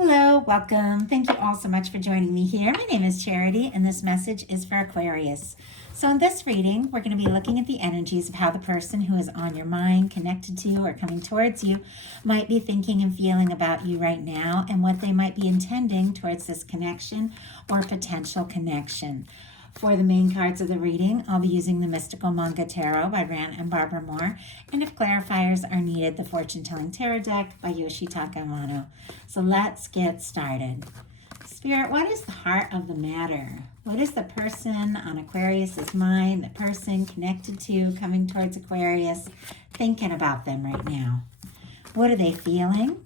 Hello, welcome. Thank you all so much for joining me here. My name is Charity, and this message is for Aquarius. So, in this reading, we're going to be looking at the energies of how the person who is on your mind, connected to you, or coming towards you might be thinking and feeling about you right now, and what they might be intending towards this connection or potential connection. For the main cards of the reading, I'll be using the Mystical Manga Tarot by Ran and Barbara Moore, and if clarifiers are needed, the Fortune Telling Tarot Deck by Yoshitaka Amano. So let's get started. Spirit, what is the heart of the matter? What is the person on Aquarius's mind, the person connected to, coming towards Aquarius, thinking about them right now? What are they feeling?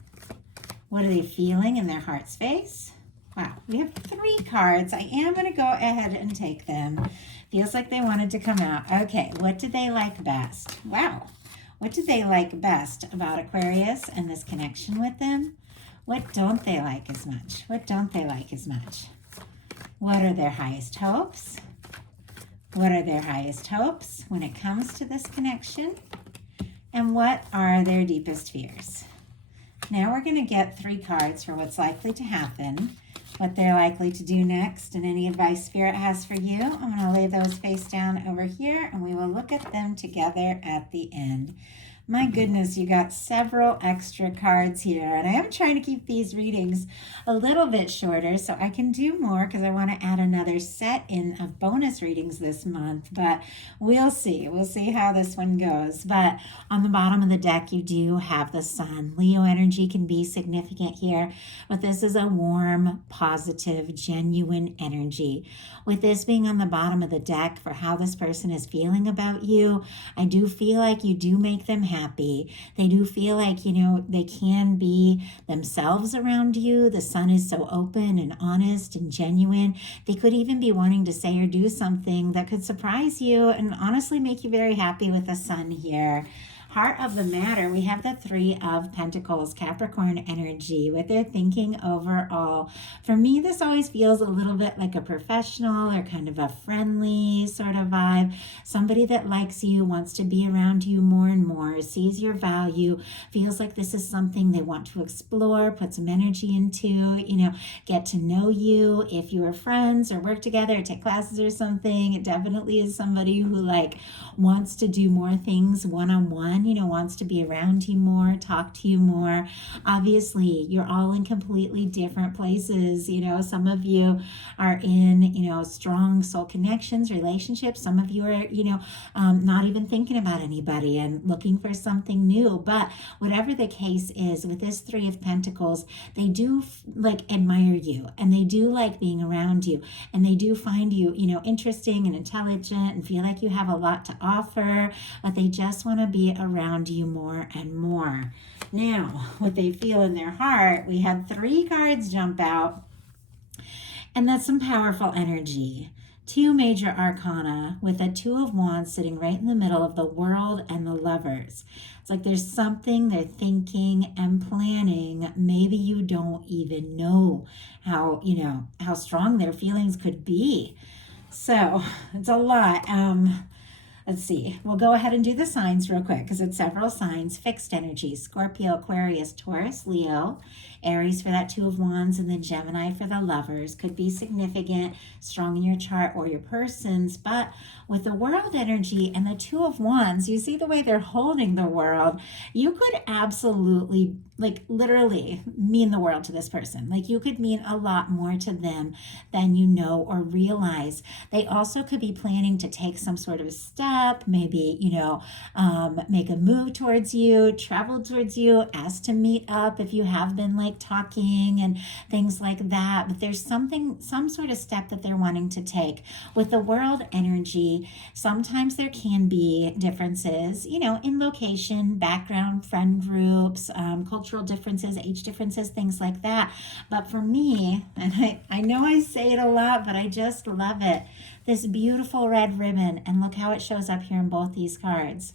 What are they feeling in their heart space? Wow, we have 3 cards. I am going to go ahead and take them. Feels like they wanted to come out. Okay, what do they like best? Wow, what do they like best about Aquarius and this connection with them? What don't they like as much? What don't they like as much? What are their highest hopes? What are their highest hopes when it comes to this connection? And what are their deepest fears? Now we're going to get 3 cards for what's likely to happen, what they're likely to do next, and any advice Spirit has for you. I'm going to lay those face down over here, and we will look at them together at the end. My goodness, you got several extra cards here, and I am trying to keep these readings a little bit shorter so I can do more because I want to add another set in of bonus readings this month, but we'll see. We'll see how this one goes. But on the bottom of the deck, you do have the sun. Leo energy can be significant here, but this is a warm, positive, genuine energy. With this being on the bottom of the deck for how this person is feeling about you, I do feel like you do make them happy. They do feel like, they can be themselves around you. The sun is so open and honest and genuine. They could even be wanting to say or do something that could surprise you and honestly make you very happy with the sun here. Heart of the matter, we have the 3 of Pentacles, Capricorn energy, what they're thinking overall. For me, this always feels a little bit like a professional or kind of a friendly sort of vibe. Somebody that likes you, wants to be around you more and more, sees your value, feels like this is something they want to explore, put some energy into, get to know you. If you are friends or work together or take classes or something, it definitely is somebody who wants to do more things one-on-one, wants to be around you more, talk to you more. Obviously, you're all in completely different places. Some of you are in, strong soul connections, relationships. Some of you are, not even thinking about anybody and looking for something new. But whatever the case is, with this 3 of Pentacles, they do admire you, and they do like being around you, and they do find you, interesting and intelligent and feel like you have a lot to offer, but they just want to be around you more and more. Now, what they feel in their heart, we had 3 cards jump out, and that's some powerful energy. 2 major arcana with a 2 of Wands sitting right in the middle of the World and the Lovers. It's like there's something they're thinking and planning. Maybe you don't even know how strong their feelings could be. So it's a lot. Let's see. We'll go ahead and do the signs real quick because it's several signs. Fixed energy, Scorpio, Aquarius, Taurus, Leo, Aries for that 2 of Wands, and then Gemini for the Lovers. Could be significant, strong in your chart or your person's. But with the World energy and the 2 of Wands, you see the way they're holding the world. You could absolutely, literally mean the world to this person. You could mean a lot more to them than you know or realize. They also could be planning to take some sort of step, maybe, make a move towards you, travel towards you, ask to meet up if you have been talking and things like that. But there's some sort of step that they're wanting to take. With the World energy, sometimes there can be differences, in location, background, friend groups, cultural differences, age differences, things like that. But for me, and I know I say it a lot, but I just love it, this beautiful red ribbon, and look how it shows up here in both these cards,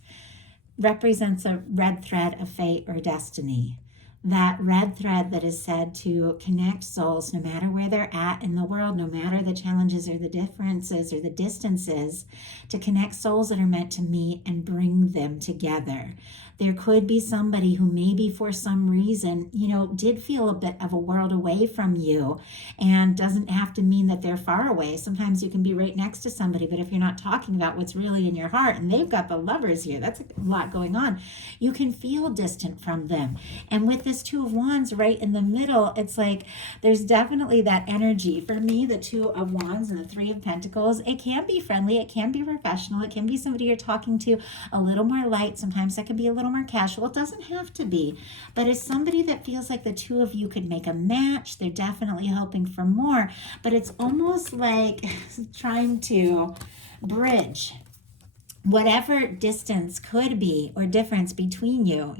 represents a red thread of fate or destiny. That red thread that is said to connect souls no matter where they're at in the world, no matter the challenges or the differences or the distances, to connect souls that are meant to meet and bring them together. There could be somebody who maybe for some reason, did feel a bit of a world away from you, and doesn't have to mean that they're far away. Sometimes you can be right next to somebody, but if you're not talking about what's really in your heart, and they've got the Lovers here, that's a lot going on, you can feel distant from them. And with this Two of Wands right in the middle, it's like there's definitely that energy. For me, the Two of Wands and the Three of Pentacles, it can be friendly, it can be professional, it can be somebody you're talking to a little more light. Sometimes that can be a little more casual. It doesn't have to be, but it's somebody that feels like the two of you could make a match. They're definitely hoping for more, but it's almost like trying to bridge whatever distance could be or difference between you,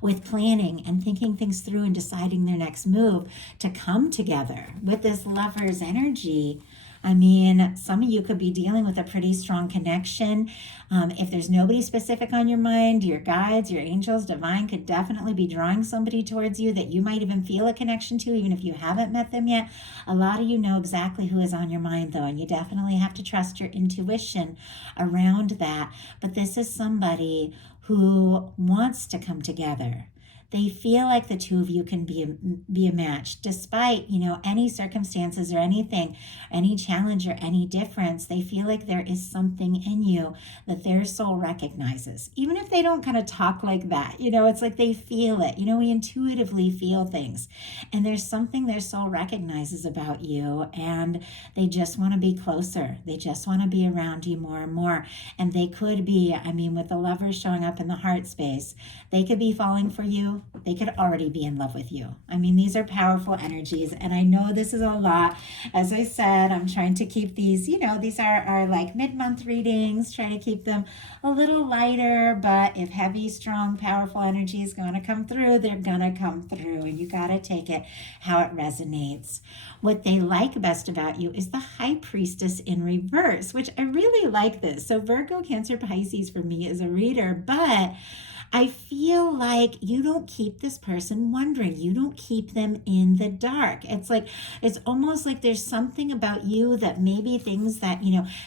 with planning and thinking things through and deciding their next move to come together with this Lover's energy. I mean, some of you could be dealing with a pretty strong connection. If there's nobody specific on your mind, your guides, your angels, divine could definitely be drawing somebody towards you that you might even feel a connection to, even if you haven't met them yet. A lot of you know exactly who is on your mind, though, and you definitely have to trust your intuition around that. But this is somebody who wants to come together. They feel like the two of you can be a match despite, any circumstances or anything, any challenge or any difference. They feel like there is something in you that their soul recognizes, even if they don't kind of talk like that. It's like they feel it. We intuitively feel things, and there's something their soul recognizes about you, and they just want to be closer. They just want to be around you more and more. And they could be, with the Lovers showing up in the heart space, they could be falling for you. They could already be in love with you. These are powerful energies, and I know this is a lot. As I said, I'm trying to keep these, these are like mid-month readings, try to keep them a little lighter, but if heavy, strong, powerful energy is going to come through, they're going to come through, and you got to take it how it resonates. What they like best about you is the High Priestess in reverse, which I really like this. So Virgo, Cancer, Pisces for me is a reader, but I feel like you don't keep this person wondering. You don't keep them in the dark. It's almost like there's something about you that maybe things that,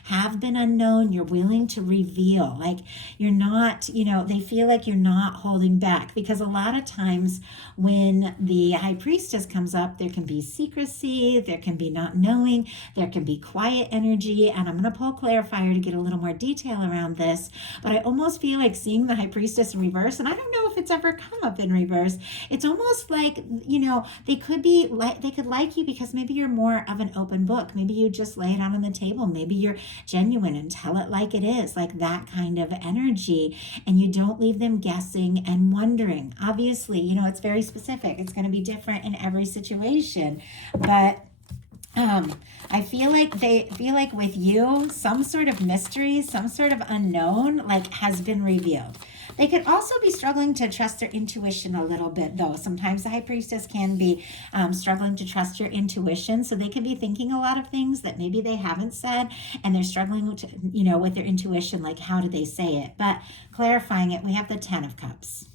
have been unknown, you're willing to reveal. Like you're not, they feel like you're not holding back, because a lot of times when the High Priestess comes up, there can be secrecy, there can be not knowing, there can be quiet energy. And I'm going to pull a clarifier to get a little more detail around this, but I almost feel like seeing the High Priestess in reverse, and I don't know if it's ever come up in reverse, it's almost like, they could like you because maybe you're more of an open book. Maybe you just lay it out on the table. Maybe you're genuine and tell it like it is, like that kind of energy, and you don't leave them guessing and wondering. Obviously, it's very specific. It's going to be different in every situation, but I feel like with you, some sort of mystery, some sort of unknown, has been revealed. They could also be struggling to trust their intuition a little bit, though. Sometimes the High Priestess can be struggling to trust your intuition. So they could be thinking a lot of things that maybe they haven't said, and they're struggling to, with their intuition, like how do they say it? But clarifying it, we have the Ten of Cups.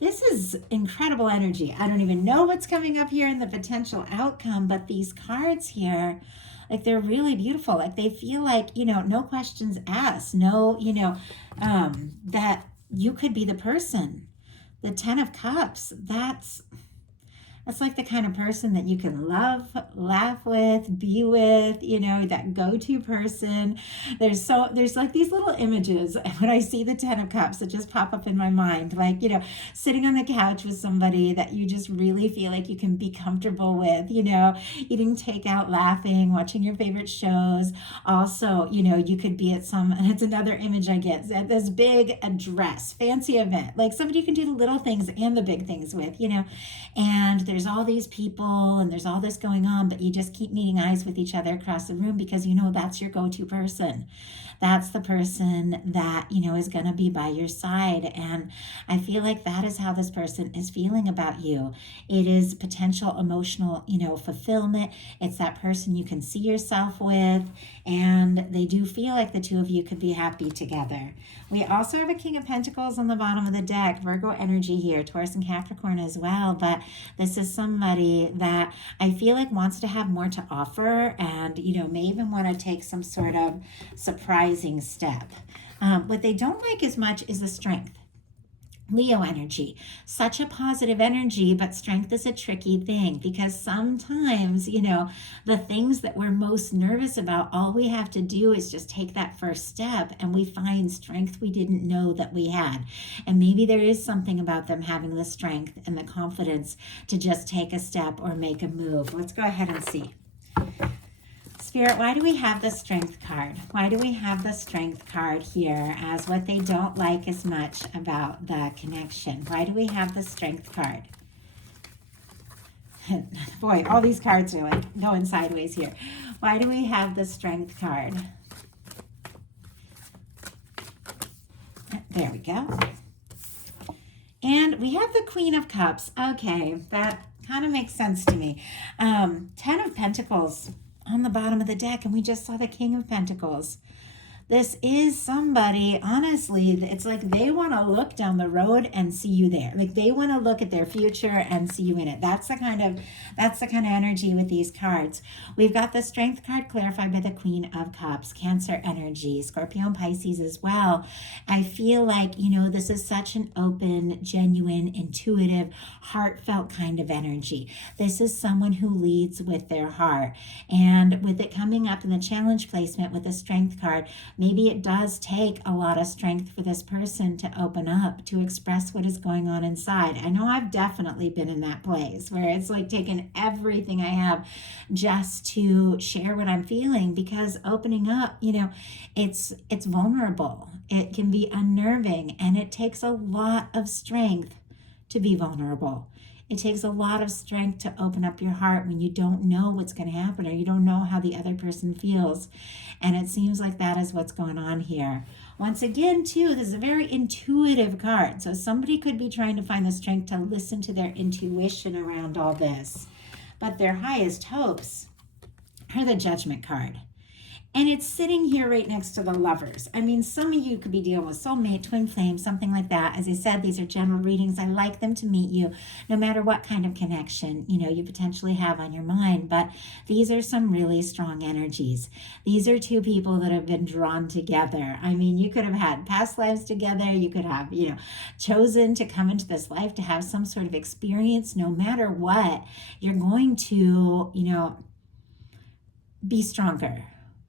This is incredible energy. I don't even know what's coming up here in the potential outcome, but these cards here, they're really beautiful. They feel like, no questions asked, no, that you could be the person. The Ten of Cups, that's like the kind of person that you can love, laugh with, be with, that go-to person. There's like these little images when I see the Ten of Cups that just pop up in my mind, sitting on the couch with somebody that you just really feel like you can be comfortable with, eating takeout, laughing, watching your favorite shows. Also, you could be at it's another image I get, at this big address, fancy event, like somebody you can do the little things and the big things with, and there's all these people and there's all this going on, but you just keep meeting eyes with each other across the room because that's your go-to person. That's the person that, is going to be by your side. And I feel like that is how this person is feeling about you. It is potential emotional, fulfillment. It's that person you can see yourself with, and they do feel like the two of you could be happy together. We also have a King of Pentacles on the bottom of the deck, Virgo energy here, Taurus and Capricorn as well, but this is somebody that I feel like wants to have more to offer and, may even want to take some sort of surprising step. What they don't like as much is the strength. Leo energy, such a positive energy, but strength is a tricky thing because sometimes, the things that we're most nervous about, all we have to do is just take that first step and we find strength we didn't know that we had. And maybe there is something about them having the strength and the confidence to just take a step or make a move. Let's go ahead and see. Spirit, why do we have the Strength card? Why do we have the Strength card here as what they don't like as much about the connection? Why do we have the Strength card? Boy, all these cards are like going sideways here. Why do we have the Strength card? There we go. And we have the Queen of Cups. Okay, that kind of makes sense to me. 10 of Pentacles on the bottom of the deck, and we just saw the King of Pentacles. This is somebody, honestly, it's like they want to look down the road and see you there. Like they want to look at their future and see you in it. That's the kind of energy with these cards. We've got the Strength card clarified by the Queen of Cups, Cancer energy, Scorpio and Pisces as well. I feel like, this is such an open, genuine, intuitive, heartfelt kind of energy. This is someone who leads with their heart. And with it coming up in the challenge placement with the Strength card, maybe it does take a lot of strength for this person to open up, to express what is going on inside. I know I've definitely been in that place where it's like taking everything I have just to share what I'm feeling, because opening up, it's vulnerable. It can be unnerving, and it takes a lot of strength to be vulnerable. It takes a lot of strength to open up your heart when you don't know what's going to happen or you don't know how the other person feels. And it seems like that is what's going on here. Once again, too, this is a very intuitive card. So somebody could be trying to find the strength to listen to their intuition around all this. But their highest hopes are the Judgment card. And it's sitting here right next to the Lovers. I mean, some of you could be dealing with soulmate, twin flame, something like that. As I said, these are general readings. I like them to meet you no matter what kind of connection, you potentially have on your mind. But these are some really strong energies. These are two people that have been drawn together. I mean, you could have had past lives together. You could have, chosen to come into this life to have some sort of experience. No matter what, you're going to, be stronger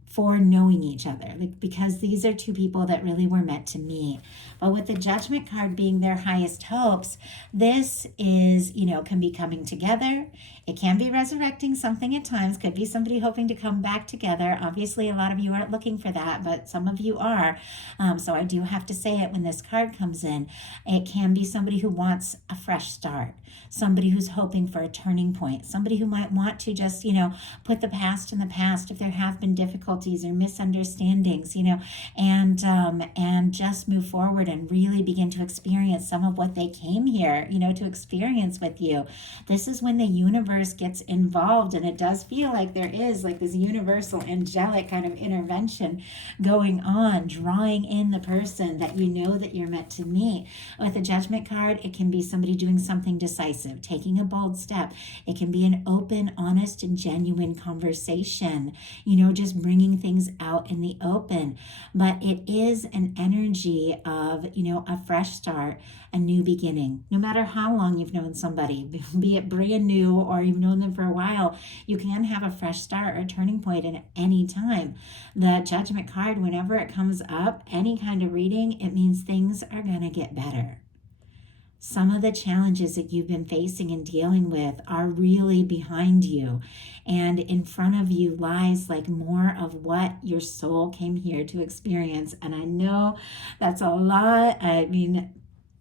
for knowing each other, because these are two people that really were meant to meet. But with the Judgment card being their highest hopes, this is, can be coming together. It can be resurrecting something at times. Could be somebody hoping to come back together. Obviously, a lot of you aren't looking for that, but some of you are. So I do have to say it when this card comes in. It can be somebody who wants a fresh start, somebody who's hoping for a turning point, somebody who might want to just, put the past in the past if there have been difficulties or misunderstandings, and just move forward and really begin to experience some of what they came here, to experience with you. This is when the universe gets involved, and it does feel like there is like this universal angelic kind of intervention going on, drawing in the person that that you're meant to meet. With the Judgment card, it can be somebody doing something decisive, taking a bold step. It can be an open, honest, and genuine conversation, just bringing things out in the open. But it is an energy of, a fresh start, a new beginning. No matter how long you've known somebody, be it brand new or you've known them for a while, you can have a fresh start or a turning point at any time. The Judgment card, whenever it comes up, any kind of reading, it means things are going to get better. Some of the challenges that you've been facing and dealing with are really behind you. And in front of you lies like more of what your soul came here to experience. And I know that's a lot. I mean,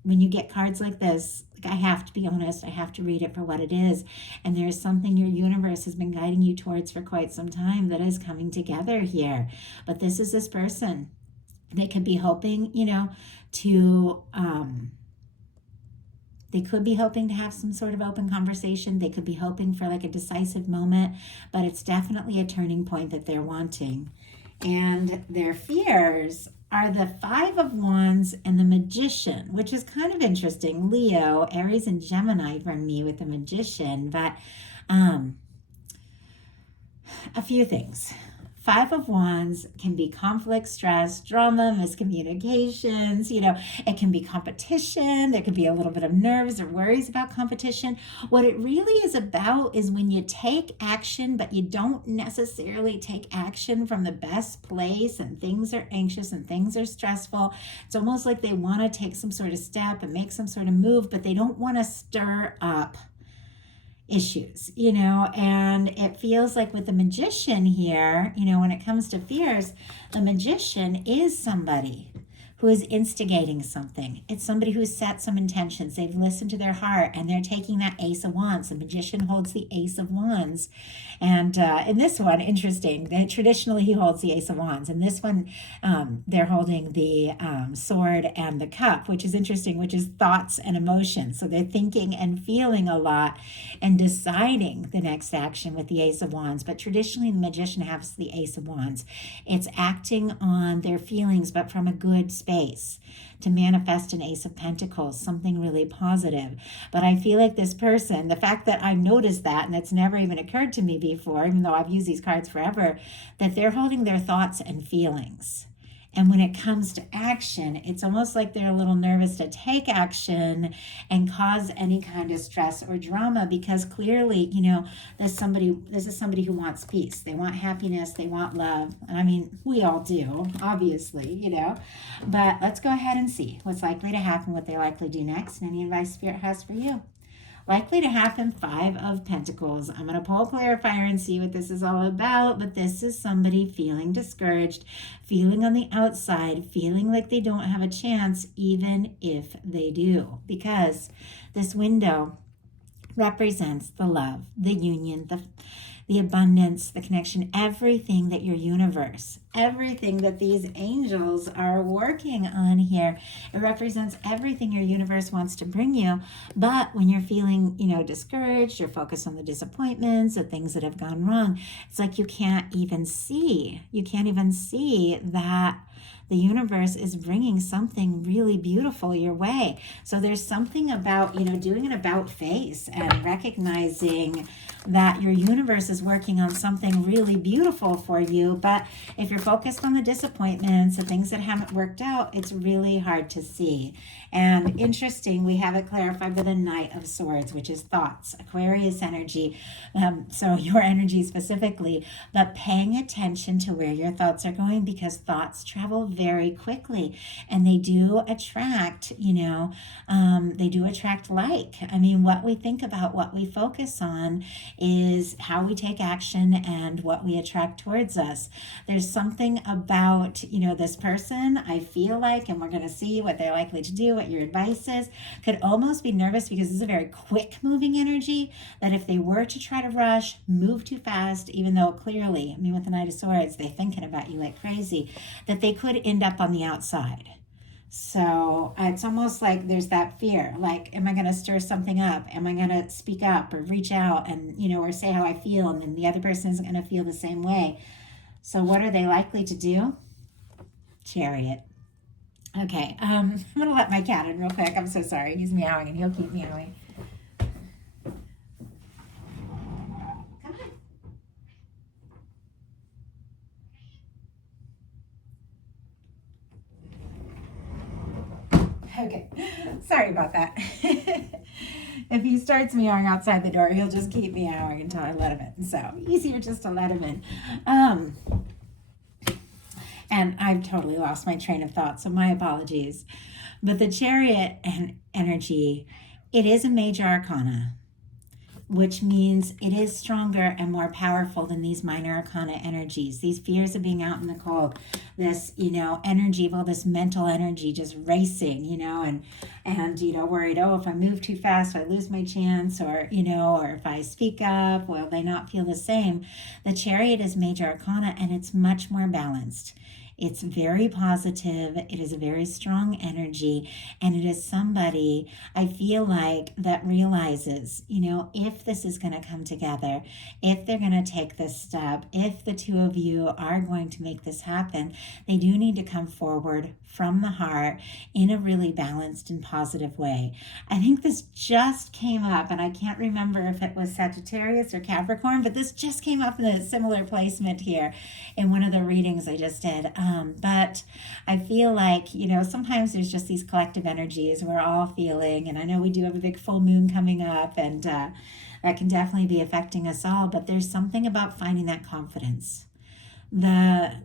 when you get cards like this, I have to be honest, I have to read it for what it is. And there's something your universe has been guiding you towards for quite some time that is coming together here. But this is this person. They could be hoping, they could be hoping to have some sort of open conversation. They could be hoping for like a decisive moment, but it's definitely a turning point that they're wanting. And their fears are the Five of Wands and the Magician, which is kind of interesting. Leo, Aries, and Gemini for me with the Magician. But a few things. Five of Wands can be conflict, stress, drama, miscommunications, it can be competition. There could be a little bit of nerves or worries about competition. What it really is about is when you take action, but you don't necessarily take action from the best place, and things are anxious and things are stressful. It's almost like they want to take some sort of step and make some sort of move, but they don't want to stir up issues, and it feels like with the Magician here, when it comes to fears, the Magician is somebody who is instigating something. It's somebody who's set some intentions. They've listened to their heart, and they're taking that Ace of Wands. The Magician holds the Ace of Wands. And in this one, interesting, that traditionally he holds the Ace of Wands. In this one, they're holding the Sword and the Cup, which is interesting, which is thoughts and emotions. So they're thinking and feeling a lot and deciding the next action with the Ace of Wands. But traditionally, the Magician has the Ace of Wands. It's acting on their feelings, but from a good space, to manifest an Ace of Pentacles, something really positive. But I feel like this person, the fact that I noticed that, and it's never even occurred to me before, even though I've used these cards forever, that they're holding their thoughts and feelings. And when it comes to action, it's almost like they're a little nervous to take action and cause any kind of stress or drama, because clearly, this is somebody who wants peace. They want happiness. They want love. I mean, we all do, obviously, But let's go ahead and see what's likely to happen, what they likely do next, and any advice Spirit has for you. Likely to happen, Five of Pentacles. I'm going to pull a clarifier and see what this is all about, but this is somebody feeling discouraged, feeling on the outside, feeling like they don't have a chance, even if they do, because this window represents the love, the union, the abundance, the connection, everything that your universe, everything that these angels are working on here. It represents everything your universe wants to bring you. But when you're feeling, discouraged, you're focused on the disappointments, the things that have gone wrong, it's like you can't even see that the universe is bringing something really beautiful your way. So there's something about, doing an about face and recognizing that your universe is working on something really beautiful for you. But if you're focused on the disappointments, the things that haven't worked out, it's really hard to see. And interesting, we have it clarified with a Knight of Swords, which is thoughts, Aquarius energy. So your energy specifically, but paying attention to where your thoughts are going, because thoughts travel very quickly, and they do attract, they do attract like. I mean, what we think about, what we focus on is how we take action and what we attract towards us. There's something about, this person, I feel like, and we're going to see what they're likely to do, what your advice is, could almost be nervous because this is a very quick moving energy, that if they were to try to rush, move too fast, even though clearly, with the Knight of Swords, they're thinking about you like crazy, that they could end up on the outside. So it's almost like there's that fear, like, am I going to stir something up? Am I going to speak up or reach out and, or say how I feel, and then the other person isn't going to feel the same way? So what are they likely to do? Chariot. Okay, I'm going to let my cat in real quick. I'm so sorry. He's meowing, and he'll keep meowing. Okay, sorry about that. If he starts meowing outside the door, he'll just keep meowing until I let him in. So easier just to let him in. And I've totally lost my train of thought, so my apologies. But the Chariot energy, it is a major arcana, which means it is stronger and more powerful than these minor arcana energies. These fears of being out in the cold, this, energy of all this mental energy just racing, and worried, if I move too fast, I lose my chance, or if I speak up, will they not feel the same? The Chariot is major arcana, and it's much more balanced. It's very positive. It is a very strong energy. And it is somebody, I feel like, that realizes, if this is going to come together, if they're going to take this step, if the two of you are going to make this happen, they do need to come forward from the heart in a really balanced and positive way. I think this just came up, and I can't remember if it was Sagittarius or Capricorn, but this just came up in a similar placement here in one of the readings I just did. But I feel like, sometimes there's just these collective energies we're all feeling, and I know we do have a big full moon coming up, and that can definitely be affecting us all, but there's something about finding that confidence. The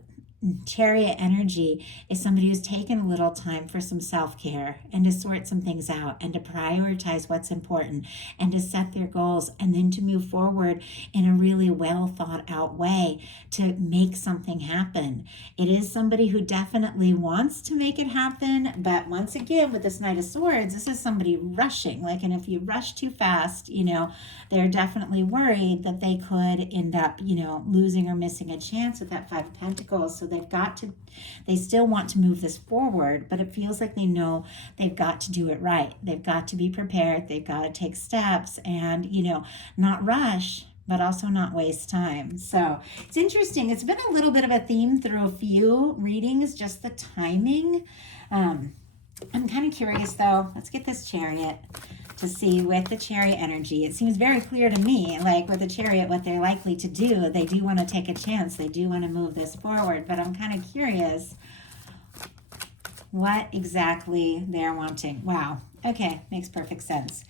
Chariot energy is somebody who's taken a little time for some self-care and to sort some things out and to prioritize what's important and to set their goals and then to move forward in a really well thought out way to make something happen. It is somebody who definitely wants to make it happen, but once again, with this Knight of Swords, this is somebody rushing. and if you rush too fast, they're definitely worried that they could end up, losing or missing a chance with that Five of Pentacles. So they still want to move this forward, but it feels like they know they've got to do it right. They've got to be prepared. They've got to take steps and, not rush, but also not waste time. So it's interesting. It's been a little bit of a theme through a few readings, just the timing. I'm kind of curious though. Let's get this Chariot to see with the Chariot energy. It seems very clear to me, like with the Chariot, what they're likely to do. They do want to take a chance. They do want to move this forward, but I'm kind of curious what exactly they're wanting. Wow. Okay, makes perfect sense.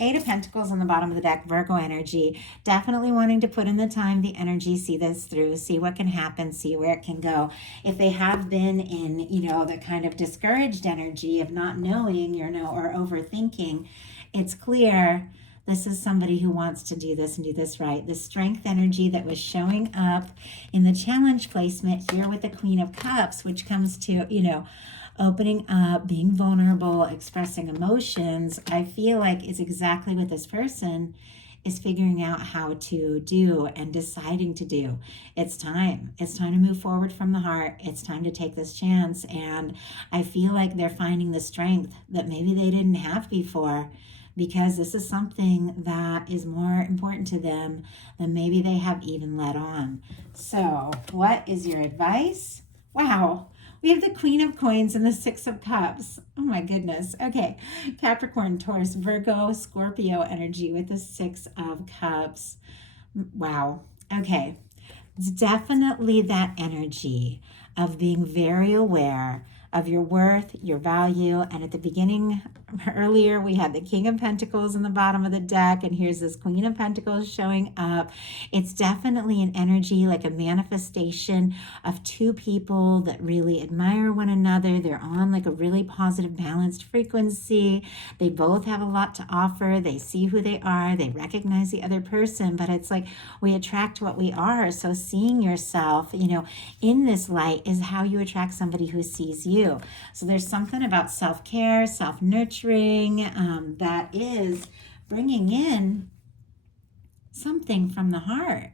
Eight of Pentacles on the bottom of the deck, Virgo energy, definitely wanting to put in the time, the energy, see this through, see what can happen, see where it can go. If they have been in, the kind of discouraged energy of not knowing, or overthinking, it's clear this is somebody who wants to do this and do this right. The strength energy that was showing up in the challenge placement here with the Queen of Cups, which comes to, opening up, being vulnerable, expressing emotions, I feel like is exactly what this person is figuring out how to do and deciding to do. It's time. It's time to move forward from the heart. It's time to take this chance. And I feel like they're finding the strength that maybe they didn't have before, because this is something that is more important to them than maybe they have even let on. So what is your advice? Wow. We have the Queen of Coins and the Six of Cups. Oh my goodness. Okay. Capricorn, Taurus, Virgo, Scorpio energy with the Six of Cups. Wow. Okay. It's definitely that energy of being very aware of your worth, your value. And at the beginning, earlier, we had the King of Pentacles in the bottom of the deck, and here's this Queen of Pentacles showing up. It's definitely an energy, like a manifestation of two people that really admire one another. They're on like a really positive, balanced frequency. They both have a lot to offer. They see who they are. They recognize the other person, but it's like we attract what we are. So seeing yourself, in this light is how you attract somebody who sees you. So there's something about self-care, self-nurturing that is bringing in something from the heart.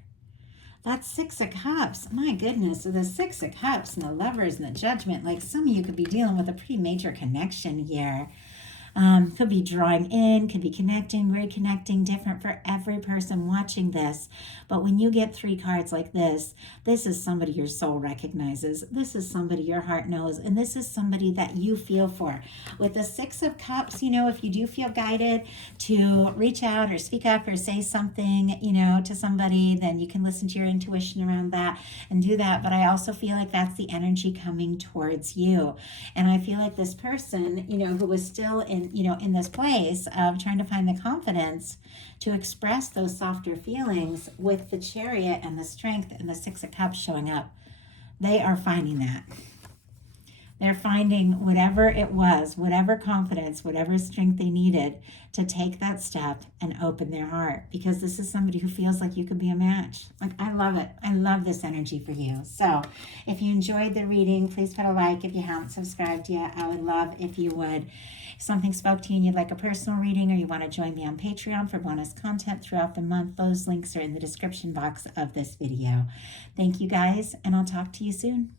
That Six of Cups, my goodness. So the Six of Cups and the Lovers and the Judgment, like some of you could be dealing with a pretty major connection here. Could be drawing in, could be connecting, reconnecting, different for every person watching this. But when you get three cards like this is somebody your soul recognizes. This is somebody your heart knows. And this is somebody that you feel for. With the Six of Cups, if you do feel guided to reach out or speak up or say something, to somebody, then you can listen to your intuition around that and do that. But I also feel like that's the energy coming towards you. And I feel like this person, who was still in this place of trying to find the confidence to express those softer feelings with the Chariot and the strength and the Six of Cups showing up, they are finding that. They're finding whatever it was, whatever confidence, whatever strength they needed to take that step and open their heart, because this is somebody who feels like you could be a match. Like, I love it. I love this energy for you. So if you enjoyed the reading, please put a like. If you haven't subscribed yet, I would love if you would. If something spoke to you and you'd like a personal reading, or you want to join me on Patreon for bonus content throughout the month, those links are in the description box of this video. Thank you guys, and I'll talk to you soon.